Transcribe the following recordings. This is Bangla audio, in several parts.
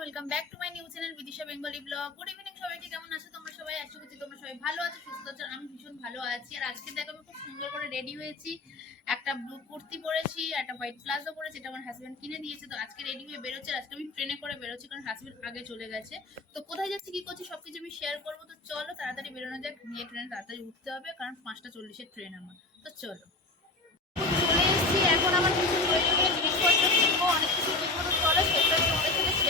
Welcome back to my new channel Bidisha Bengali blog good evening সবাইকে, কেমন আছো তোমরা সবাই? আশা করছি তোমরা সবাই ভালো আছো, সুস্থ আছো, আমি ভীষণ ভালো আছি। আর আজকে দেখো আমি খুব সুন্দর করে রেডি হয়েছি। একটা ব্লু কুর্তি পরেছি, একটা হোয়াইট প্লাজো পরেছি, এটা আমার হাজব্যান্ড কিনে দিয়েছে। তো আজকে রেডি হয়ে বেরোচ্ছে আজকে আমি ট্রেনে করে বেরোচ্ছি, কারণ হাজব্যান্ড আগে চলে গেছে। তো কোথায় যাচ্ছি, কি করছি, সবকিছু আমি শেয়ার করব। তো চলো, তাড়াতাড়ি বেরোনো যাক নিয়ে ট্রেনে তাড়াতাড়ি উঠতে হবে, কারণ পাঁচটা চল্লিশের ট্রেন আমার। তো চলো। চলে এখন আমার কিছু প্রয়োজনীয় জিনিসপত্র কিনবো, অনেক কিছু কিনবো। চলো সেগুলো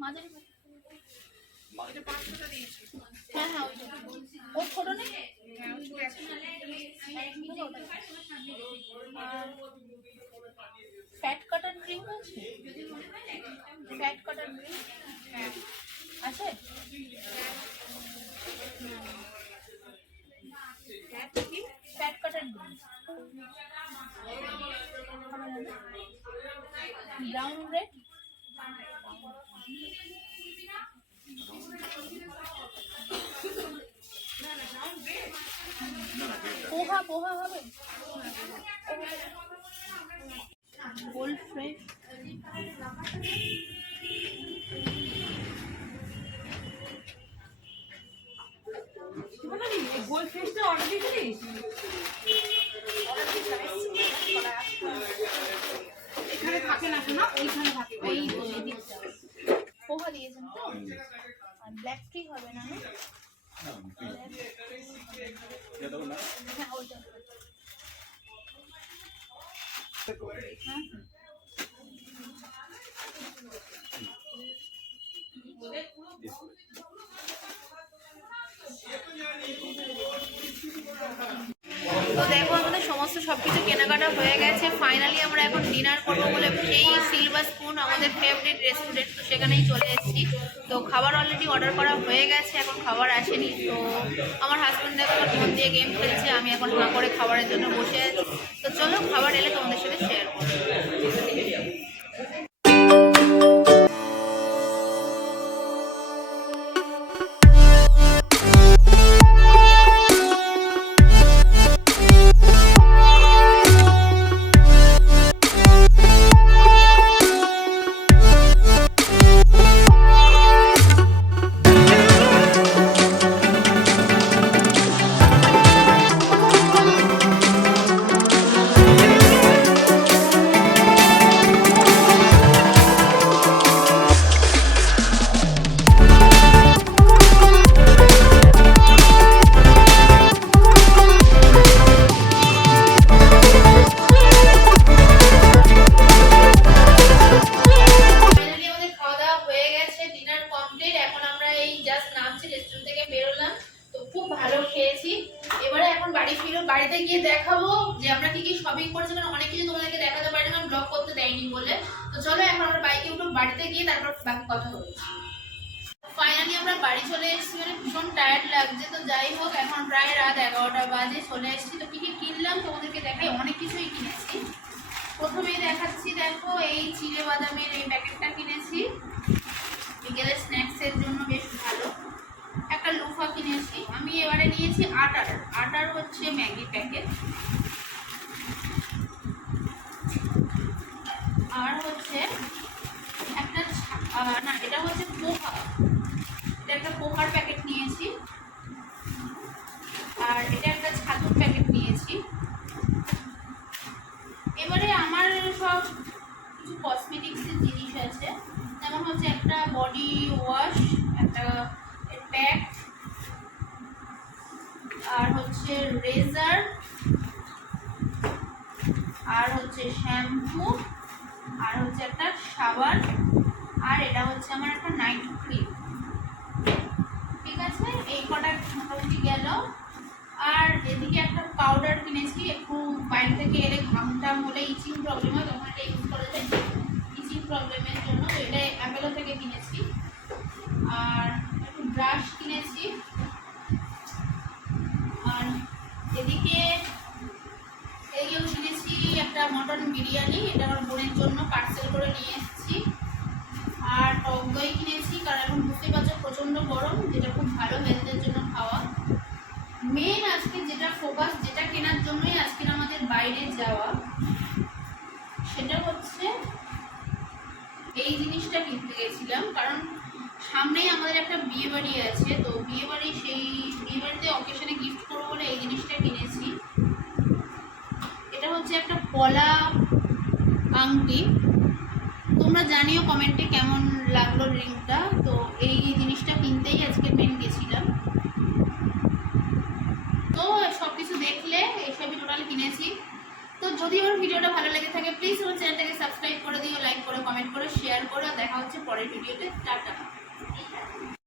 মাঝারি হ্যাঁ হ্যাঁ ওইটা ও ছোট ফ্যাট ড্রিঙ্ক আছে ফ্যাট ড্রিঙ্ক আছে fat drink brown bread poha poha হবে গোল্ড ফ্রেশ গোল ফেসটা অর্ডার দিয়েছিলিস? এখানে থাকে না শোনা ওইখানে থাকে পোহা দিয়েছেন তো? আর ব্ল্যাক টি হবে না তো দেখো সমস্ত সবকিছু কেনাকাটা হয়ে গেছে। ফাইনালি আমরা এখন ডিনার করব বলে সেই সিলভার স্পুন আমাদের ফেভারিট রেস্টুরেন্ট তো সেখানেই চলে এসেছি। তো খাবার অলরেডি অর্ডার করা হয়ে গেছে, এখন খাবার আসেনি। তো আমার হাজব্যান্ড এখন ফোন দিয়ে গেম খেলছে, আমি এখন না করে খাবারের জন্য বসে আছি। তো চলো খাবার এলে তোমাদের সাথে শেয়ার করব। খেয়েছি। এবারে এখন বাড়ি ফিরো বাড়িতে গিয়ে দেখাবো যে আমরা কি কি শপিং করেছি, কারণ অনেক কিছু তোমাদেরকে দেখাতে পারি না ব্লগ করতে দেয়নি বলে। তো চলো এখন আমরা বাইকে উঠো বাড়িতে গিয়ে তারপর বাকি কথা হবে ফাইনালি আমরা বাড়ি চলে এসেছি মানে ভীষণ টায়ার্ড লাগছে। তো যাই হোক, এখন প্রায় রাত এগারোটা বাজে, চলে এসেছি। তো কি কি কিনলাম তোমাদেরকে দেখাই, অনেক কিছুই কিনেছি। প্রথমেই দেখাচ্ছি, দেখো, এই চিড়ে বাদামের এই প্যাকেটটা কিনেছি বিকেলে স্ন্যাক্সের জন্য বেশ ভালো একটা লুফা কিনেছি আমি এবারে নিয়েছি আটার আটার হচ্ছে ম্যাগি প্যাকেট আর হচ্ছে একটা ছা- আহ, না, এটা হচ্ছে পোহা। এটা একটা পোহার প্যাকেট নিয়েছি। আর এটা একটা ছাতুর প্যাকেট নিয়েছি। এবারে আমার সব কিছু কসমেটিক্সের জিনিস আছে। যেমন হচ্ছে একটা বডি ওয়াশ একটা প্যাক আর হচ্ছে রেজার আর হচ্ছে শ্যাম্পু আর হচ্ছে একটা সাবান আর এটা হচ্ছে আমার একটা নাইট ক্রিম ঠিক আছে? এই কটা মোটামুটি গেল। আর এদিকে একটা পাউডার কিনেছি, একটু বাইরে থেকে এলে ঘাম টাম হলে ইচিং প্রবলেম হয়, তখন এটা ইউজ করা যায়। ইচিং প্রবলেমের জন্য এটা অ্যাপেলো থেকে কিনেছি। আর একটু ব্রাশ কিনেছি। আর এদিকে এইও কিনেছি একটা মটন বিরিয়ানি, এটা আমার বোনের জন্য পার্সেল করে নিয়ে এসেছি। আর টক দই কিনেছি, কারণ এখন বুঝতেই পারছ প্রচণ্ড গরম, যেটা খুব ভালো হেলথের জন্য খাওয়া। মেন আজকে যেটা ফোকাস যেটা কেনার জন্যই আজকে আমাদের বাইরে যাওয়া, সেটা হচ্ছে এই জিনিসটা কিনতে গেছিলাম, কারণ সামনেই আমাদের একটা বিয়ে বাড়ি আছে, তো বিয়ে বাড়ি সেই বিয়ে বাড়িতে অকেশনে গিফট করব বলে এই জিনিসটা কিনেছি। এটা হচ্ছে একটা পলা আংটি। তোমরা জানিও কমেন্টে কেমন লাগল রিংটা তো এই জিনিসটা কিনতেই আজকে মেন গেছিলাম। তো সব কিছু দেখলে এইসবই টোটাল কিনেছি। তো যদি আমার ভিডিওটা ভালো লেগে থাকে প্লিজ আমার চ্যানেলটাকে সাবস্ক্রাইব করে দিও লাইক করে কমেন্ট করে শেয়ার করে, দেখা হচ্ছে পরের ভিডিওতে। টাটা।